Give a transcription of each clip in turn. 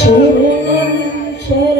ছেড়ে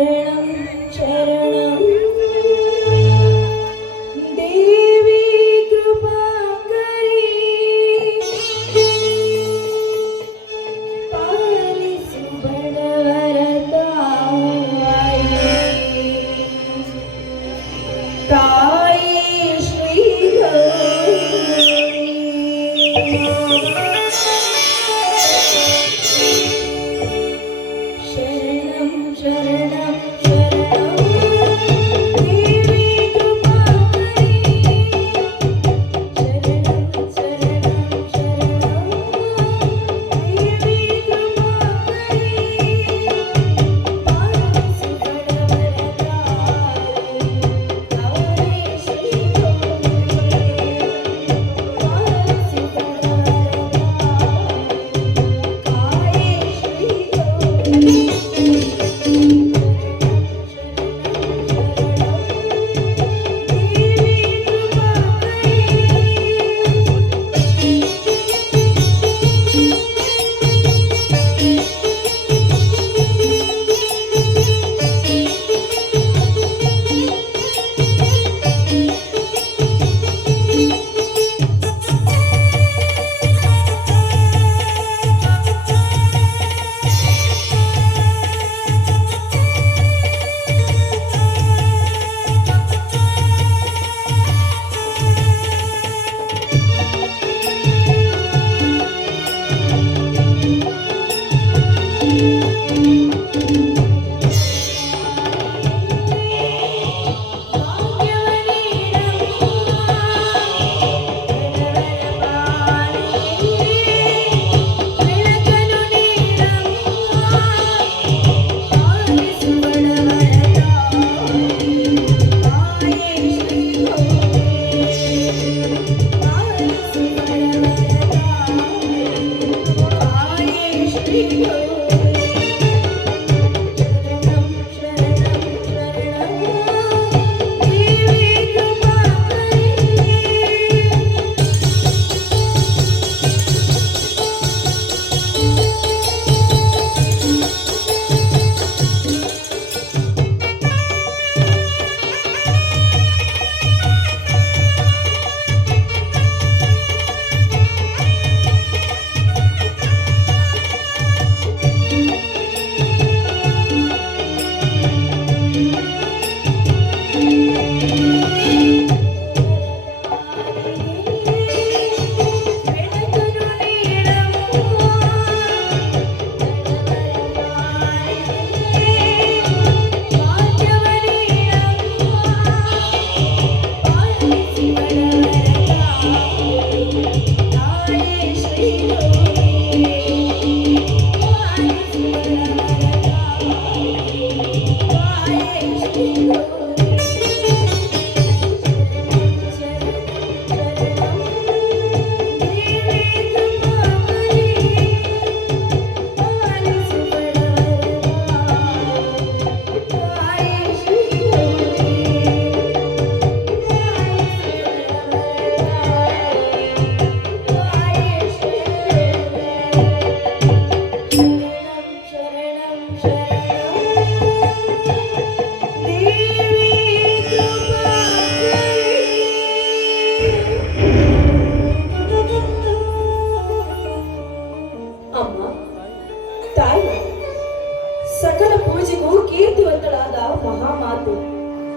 ಪೂಜೆಗೂ ಕೀರ್ತಿವಂತಳಾದ ಮಹಾಮಾತು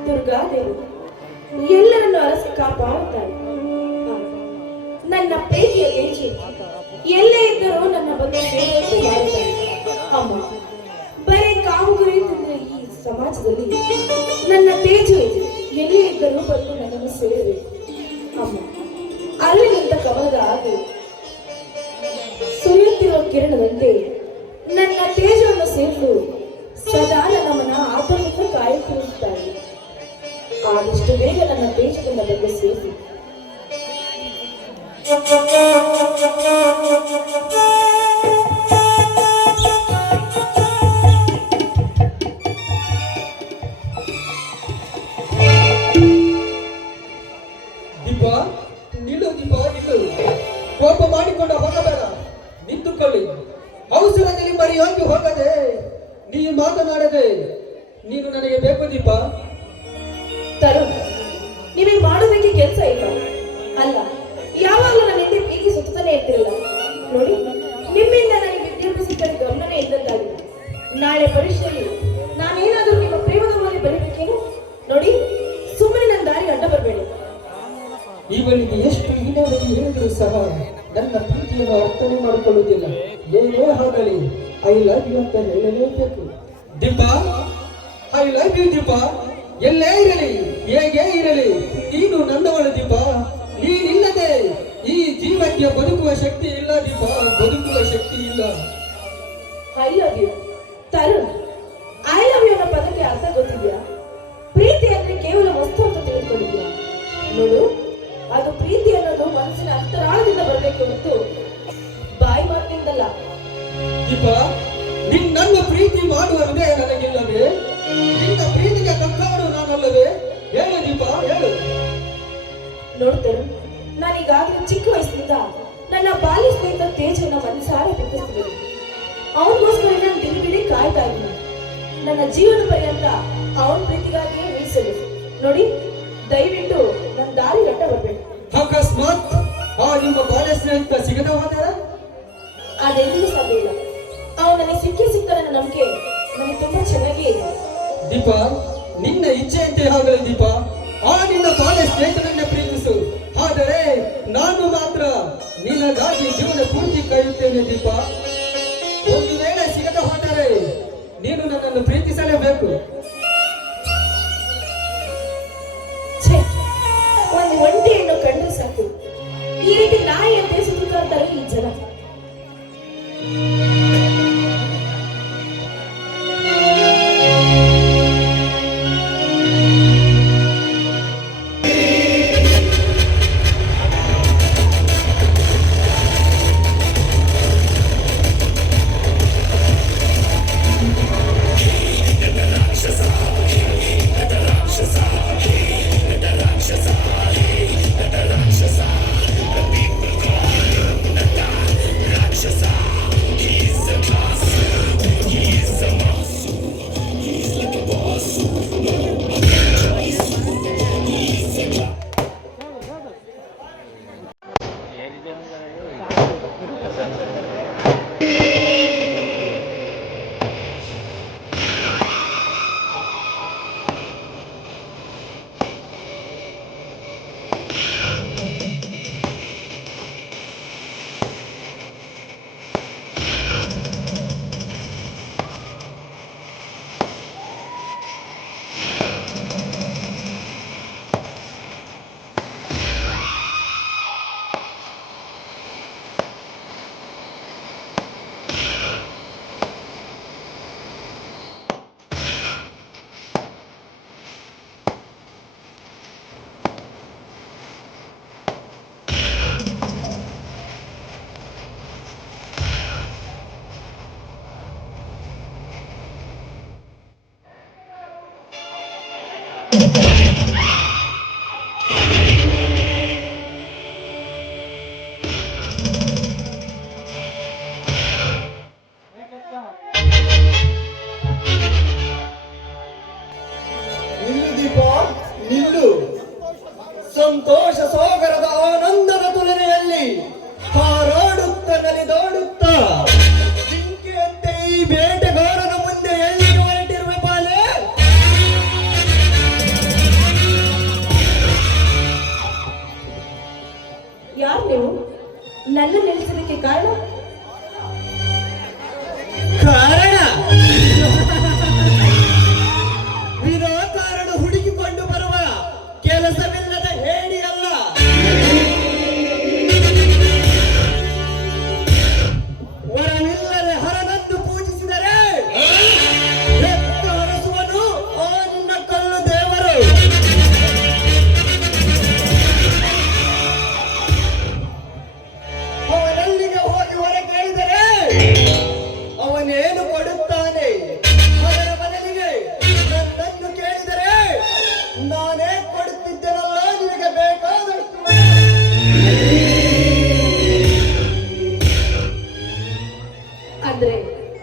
ದುರ್ಗಾದೇವಿ ಎಲ್ಲರನ್ನು ಅರಸಿ ಕಾಪಾಡುತ್ತಾಳೆ. ನನ್ನ ಪ್ರೀತಿಯ ದೇಜಿ ಎಲ್ಲೇ ಇದ್ದರೂ ನನ್ನ ಬಗ್ಗೆ ಅಮ್ಮ, ಬರೀ ಕಾಮುಗುರಿ ತಂದ್ರೆ ಈ ಸಮಾಜದಲ್ಲಿ ನನ್ನ ತೇಜು ಇದೆ. ಎಲ್ಲೇ ಇದ್ದರೂ ಬಂದು ನನ್ನನ್ನು ಸೇರಬೇಕು. ಅಮ್ಮ ಅರಳಿನಿಂದ ಕಮಲದ ಹಾಗೆ ಸುರಿಯುತ್ತಿರುವ ಕಿರಣದಂತೆ ನನ್ನ ತೇಜವನ್ನು ಸೇರಲು ಸದಾ ನನ್ನ ಮನ ಆತಂಕ ಕಾಯುತ್ತಿರುತ್ತಾರೆ. ಆದಷ್ಟು ಬೇಗ ನನ್ನ ದೇಶದಿಂದ ಬಗ್ಗೆ ಸೇರಿ. ನಿಲ್ಲು ಕೋಪ ಮಾಡಿಕೊಂಡು ಹೋಗಬೇಡ. ನಿಂತುಕೊಳ್ಳಿ. ಅವಸರದಲ್ಲಿ ಮರೆಯೋಗಿ ಹೋಗದೆ ನೀ ಮಾತನಾಡದೆ ನೀನು ನನಗೆ ಬೇಕು ದೀಪ. ತರುಣ್ ನೀವೇ ಮಾಡೋದಕ್ಕೆ ಕೆಲಸ ಇಲ್ಲ? ಅಲ್ಲ ಯಾವಾಗಲೂ ನನ್ನ ಹಿಂದೆ ಹೀಗೆ ಸುತ್ತಾನೆ ಇರ್ತಿಲ್ಲ ನೋಡಿ ನಿಮ್ಮಿಂದ ನನಗೆ ವಿದ್ಯಾಭ್ಯಾಸದ ಗಮನನೇ ಇದ್ದಂತಾಗಿದೆ ನಾಳೆ ಪರೀಕ್ಷೆಯಲ್ಲಿ ನಾನೇನಾದರೂ ನಿಮ್ಮ ಪ್ರೇಮದ ಮೇಲೆ ಬರೀಬೇಕೇನು? ನೋಡಿ ಸುಮ್ಮನೆ ನನ್ನ ದಾರಿ ಅಡ್ಡ ಬರಬೇಡಿ. ಇವನಿಗೆ ಎಷ್ಟು ಹೀನವಾಗಿ ಹೇಳಿದರೂ ಸಹ ನನ್ನ ಪ್ರೀತಿಯನ್ನು ಅರ್ಥನೆ ಮಾಡಿಕೊಳ್ಳುವುದಿಲ್ಲ. ಏನೇ ಆಗಲಿ ಐ ಲವ್ ಯು ಅಂತ ಹೇಳಲೇಬೇಕು Deepa I love you Deepa. ಎಲ್ಲೇ ಇರಲಿ, ಹೇಗೆ ಇರಲಿ, ನೀನು ನನ್ನವಳು, ದೀಪ. ನೀನಿಲ್ಲದೆ ಈ ಜೀವಕ್ಕೆ ಬದುಕುವ ಶಕ್ತಿ ಇಲ್ಲ, ದೀಪ. ಬದುಕುವ ಶಕ್ತಿ ಇಲ್ಲ. I love you Tarun I love you ಅನ್ನೋ ಪದಕ್ಕೆ ಅರ್ಥ ಗೊತ್ತಿದ್ಯಾ? ಪ್ರೀತಿ ಅಂದ್ರೆ ಕೇವಲ ವಸ್ತು ಅಂತ ತಿಳ್ಕೊಂಡಿದ್ಯಾ ನೋಡು, ಅದು ಪ್ರೀತಿ ಅನ್ನೋದು ಮನಸ್ಸಿನ ಅಂತರಾಳದಿಂದ ಬರಬೇಕು ಹೊರತು ಬಾಯಿ ಮಾತಿನಿಂದಲ್ಲ. ದೀಪ ನಿನ್ನನ್ನು ಪ್ರೀತಿ ಮಾಡುವ ಹೃದಯ ನನಗಿಲ್ಲವೇ? ನಿನ್ನ ಪ್ರೀತಿಗೆ ತಕ್ಕವನು ನಾನಲ್ಲವೇ? ಹೇಳು ದೀಪ ಹೇಳು. ನೋಡ್ತೇನೆ ನಾನೀಗಾಗಲೇ ಚಿಕ್ಕ ವಯಸ್ಸಿನಿಂದ ನನ್ನ ಬಾಲ್ಯ ಸ್ನೇಹಿತ ತೇಜನ್ನ ಮನಸಾರ ಪ್ರೀತಿಸ್ತಿದ್ದೀನಿ. ಅವನಿಗೋಸ್ಕರ ನಾನು ದಿನವಿಡೀ ಕಾಯ್ತಾ ಇದ್ದೀನಿ. ನನ್ನ ಜೀವನ ಪರ್ಯಂತ ಅವನ ಪ್ರೀತಿಗಾಗಿಯೇ ಮೀಸಲು ನೋಡಿ ದಯವಿಟ್ಟು ನನ್ನ ದಾರಿ ಗಟ್ಟ ಬರಬೇಕು ಅಕಸ್ಮಾತ್ ಆ ನಿಮ್ಮ ಬಾಲ್ಯ ಸ್ನೇಹಿತ ಸಿಗದ ಹೋದರೆ ಅದೆಂದಿಗೂ ಸಾಧ್ಯ ಇಲ್ಲ. ಅವನು ನನಗೆ ಸಿಕ್ಕೇ ಸಿಗ್ತಾನೆ ಅನ್ನೋ ನಂಬಿಕೆ ನನಗೆ ತುಂಬಾ ಚೆನ್ನಾಗಿ ಇದೆ. ದೀಪ ನಿನ್ನ ಇಚ್ಛೆಯಂತೆ ಆಗಲಿ ದೀಪ. ಆ ನಿನ್ನ ಬಾಲ್ಯ ಸ್ನೇಹಿತನನ್ನ ಪ್ರೀತಿಸು. ಆದರೆ ನಾನು ಮಾತ್ರ ನಿನ್ನಗಾಗಿ ಜೀವನ ಪೂರ್ತಿ ಕಾಯುತ್ತೇನೆ ದೀಪ. ಒಂದು ವೇಳೆ ಸಿಗದ ಹೋದರೆ ನೀನು ನನ್ನನ್ನು ಪ್ರೀತಿಸಲೇಬೇಕು. ಛೇ ಒಂದು ಒಂಟಿಯನ್ನು ಕಂಡು ಸಾಕು. ಈ ರೀತಿ ನಾಯಿಯಂತೆ ಅಂತ ಸುತ್ತುತ್ತಾರೆ ಈ ಜನ? Yeah.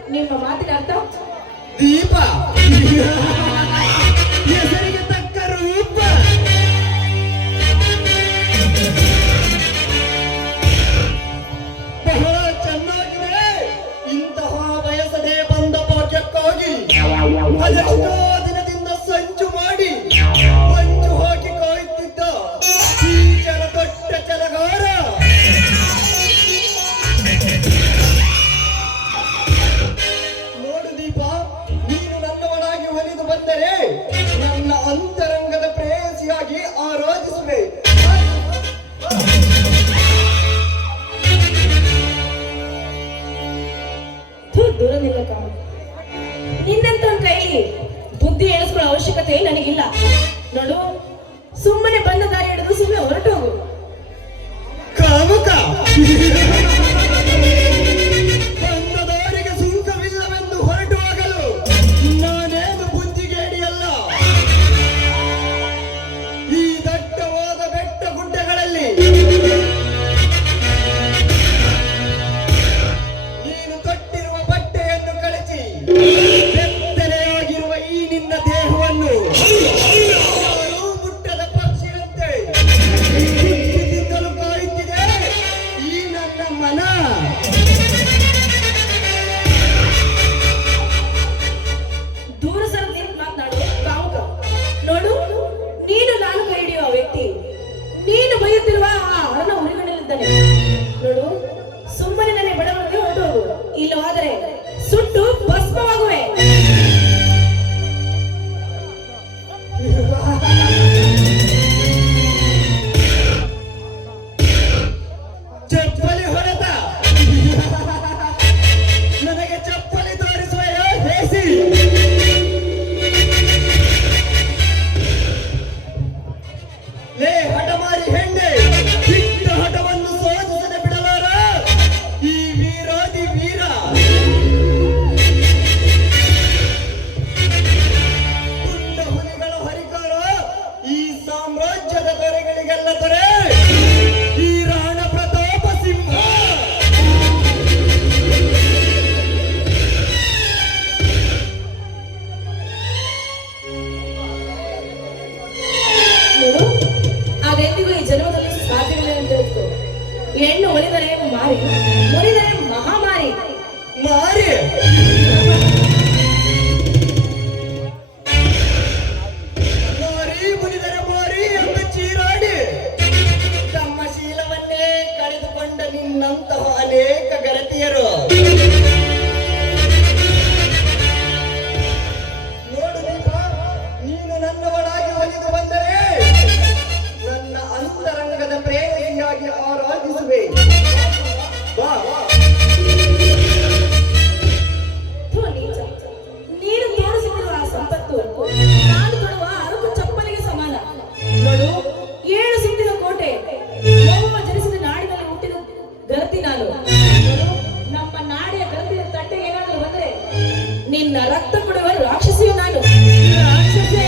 ನಿಮ್ಮ ಮಾತಿನ ಅರ್ಥ? ದೀಪ. ಹೆಸರಿಗೆ ತಕ್ಕ ರೂಪ. ಬಹಳ ಚೆನ್ನಾಗಿದೆ. ಇಂತಹ ಬಯಸದೆ ಬಂದ ಅದೆಷ್ಟೋ నేను నరక్తకుడు రాక్షసి ఉన్నాను. రాక్షసే